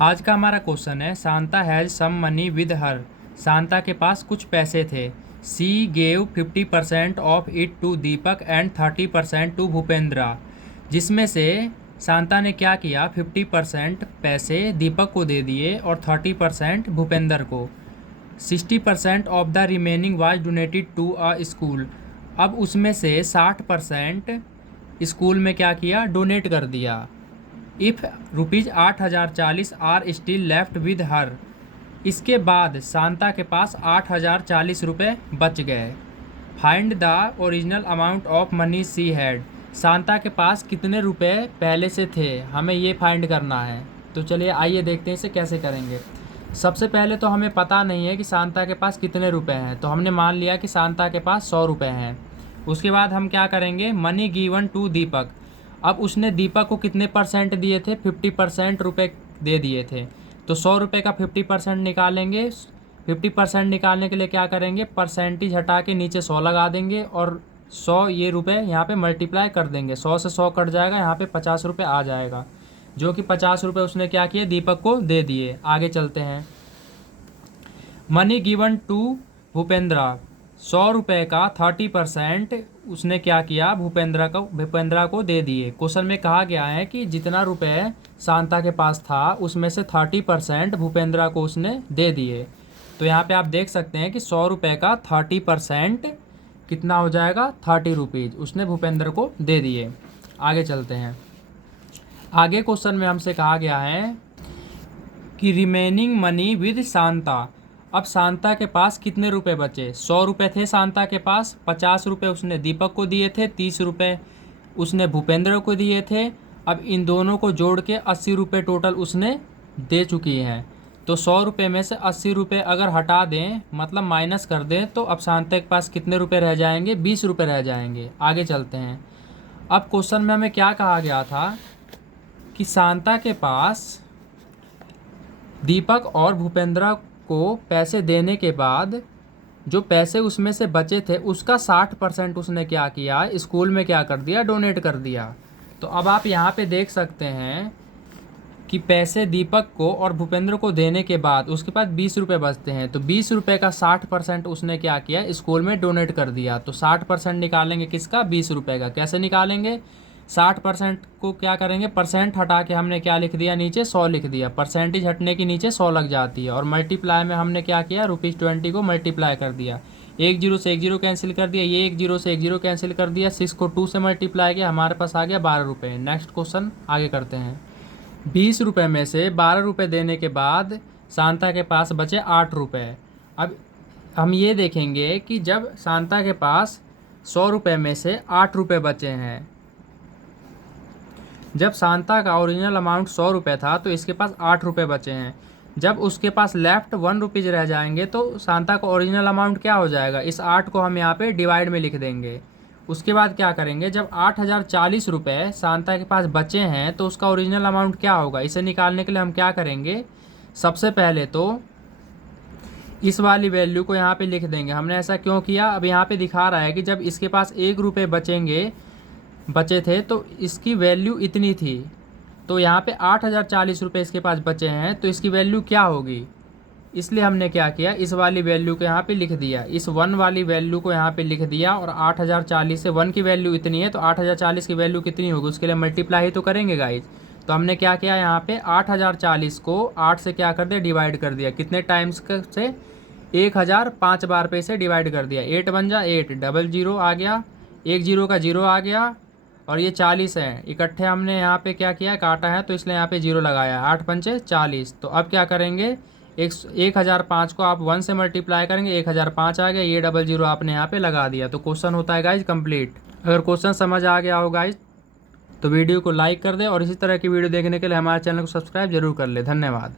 आज का हमारा क्वेश्चन है Shanta has some money with her. Shanta के पास कुछ पैसे थे। She gave 50% of it to Deepak and 30% to Bhupendra. जिसमें से शांता ने क्या किया, 50% पैसे दीपक को दे दिए और 30% भूपेंद्र को। 60% of the remaining was donated to a school. अब उसमें से 60% स्कूल में क्या किया, डोनेट कर दिया। If ₹8,040 are still left with her. इसके बाद शांता के पास 8,040 रुपये बच गए। Find the original amount of money she had. Shanta के पास कितने रुपए पहले से थे, हमें ये फाइंड करना है। तो चलिए आइए देखते हैं इसे कैसे करेंगे। सबसे पहले तो हमें पता नहीं है कि शांता के पास कितने रुपए हैं, तो हमने मान लिया कि शांता के पास 100 रुपये हैं। उसके बाद हम क्या करेंगे, मनी गिवन टू दीपक। अब उसने दीपक को कितने परसेंट दिए थे, 50% रुपये दे दिए थे। तो 100 रुपये का 50% निकालेंगे। 50% निकालने के लिए क्या करेंगे, परसेंटेज हटा के नीचे 100 लगा देंगे और 100 ये रुपये यहाँ पे मल्टीप्लाई कर देंगे। 100 से 100 कट जाएगा, यहाँ पे 50 रुपये आ जाएगा, जो कि 50 रुपये उसने क्या किए, दीपक को दे दिए। आगे चलते हैं। Money given to भूपेंद्रा। 100 रुपये का 30% उसने क्या किया, भूपेंद्रा को दे दिए। क्वेश्चन में कहा गया है कि जितना रुपये शांता के पास था उसमें से 30% भूपेंद्रा को उसने दे दिए। तो यहाँ पे आप देख सकते हैं कि 100 रुपये का 30% कितना हो जाएगा, 30 रुपीज़ उसने भूपेंद्र को दे दिए। आगे चलते हैं। आगे क्वेश्चन में हमसे कहा गया है कि रिमेनिंग मनी विद शांता। अब शांता के पास कितने रुपए बचे, 100 रुपये थे शांता के पास, 50 रुपये उसने दीपक को दिए थे, 30 रुपये उसने भूपेंद्र को दिए थे। अब इन दोनों को जोड़ के 80 रुपये टोटल उसने दे चुकी हैं। तो 100 रुपये में से 80 रुपये अगर हटा दें, मतलब माइनस कर दें, तो अब शांता के पास कितने रुपये रह जाएंगे, 20 रुपये रह जाएंगे। आगे चलते हैं। अब क्वेश्चन में हमें क्या कहा गया था कि शांता के पास दीपक और भूपेंद्र को पैसे देने के बाद जो पैसे उसमें से बचे थे उसका 60% उसने क्या किया, स्कूल में क्या कर दिया, डोनेट कर दिया। तो अब आप यहाँ पे देख सकते हैं कि पैसे दीपक को और भूपेंद्र को देने के बाद उसके पास 20 रुपये बचते हैं। तो 20 रुपये का 60% उसने क्या किया, स्कूल में डोनेट कर दिया। तो 60% निकालेंगे किसका, 20 रुपये का। कैसे निकालेंगे, 60% को क्या करेंगे, परसेंट हटा के हमने क्या लिख दिया, नीचे 100 लिख दिया। परसेंटेज हटने की नीचे 100 लग जाती है। और मल्टीप्लाई में हमने क्या किया, ₹20 को मल्टीप्लाई कर दिया। एक जीरो से एक जीरो कैंसिल कर दिया, ये एक जीरो से एक जीरो कैंसिल कर दिया, 6 को 2 से मल्टीप्लाई किया, हमारे पास आ गया 12 रुपये। नेक्स्ट क्वेश्चन आगे करते हैं। 20 रुपये में से 12 रुपये देने के बाद शांता के पास बचे 8 रुपये। अब हम ये देखेंगे कि जब शांता के पास 100 रुपये में से 8 रुपये बचे हैं, जब शांता का ओरिजिनल अमाउंट 100 रुपये था तो इसके पास 8 रुपये बचे हैं। जब उसके पास लेफ्ट 1 रुपीज़ रह जाएंगे तो शांता का ओरिजिनल अमाउंट क्या हो जाएगा, इस 8 को हम यहाँ पे डिवाइड में लिख देंगे। उसके बाद क्या करेंगे, जब 8,040 रुपये शांता के पास बचे हैं तो उसका ओरिजिनल अमाउंट क्या होगा, इसे निकालने के लिए हम क्या करेंगे, सबसे पहले तो इस वाली वैल्यू को यहाँ पे लिख देंगे। हमने ऐसा क्यों किया, अब यहाँ पे दिखा रहा है कि जब इसके पास 1 रुपये बचे थे तो इसकी वैल्यू इतनी थी। तो यहाँ पे 8,040 रुपये इसके पास बचे हैं, तो इसकी वैल्यू क्या होगी, इसलिए हमने क्या किया, इस वाली वैल्यू को यहाँ पे लिख दिया, इस 1 वाली वैल्यू को यहाँ पे लिख दिया। और 8,040 से 1 की वैल्यू इतनी है तो 8,040 की वैल्यू कितनी होगी, उसके लिए मल्टीप्लाई ही तो करेंगे गाइज। तो हमने क्या किया, यहाँ पे 8,040 को 8 से क्या कर दिया, डिवाइड कर दिया। कितने टाइम्स से, 1,000 5 बार पे से डिवाइड कर दिया। 8 बन जा 8, डबल जीरो आ गया, एक जीरो का जीरो आ गया, और ये 40 है। इकट्ठे हमने यहाँ पे क्या किया, काटा है, तो इसलिए यहाँ पे जीरो लगाया। 8 पंचे 40। तो अब क्या करेंगे, 1,005 को आप 1 से मल्टीप्लाई करेंगे, 1,005 आ गया, ये डबल जीरो आपने यहाँ पे लगा दिया। तो क्वेश्चन होता है गाइज कंप्लीट। अगर क्वेश्चन समझ आ गया हो गाइज तो वीडियो को लाइक कर दे और इसी तरह की वीडियो देखने के लिए हमारे चैनल को सब्सक्राइब जरूर कर ले। धन्यवाद।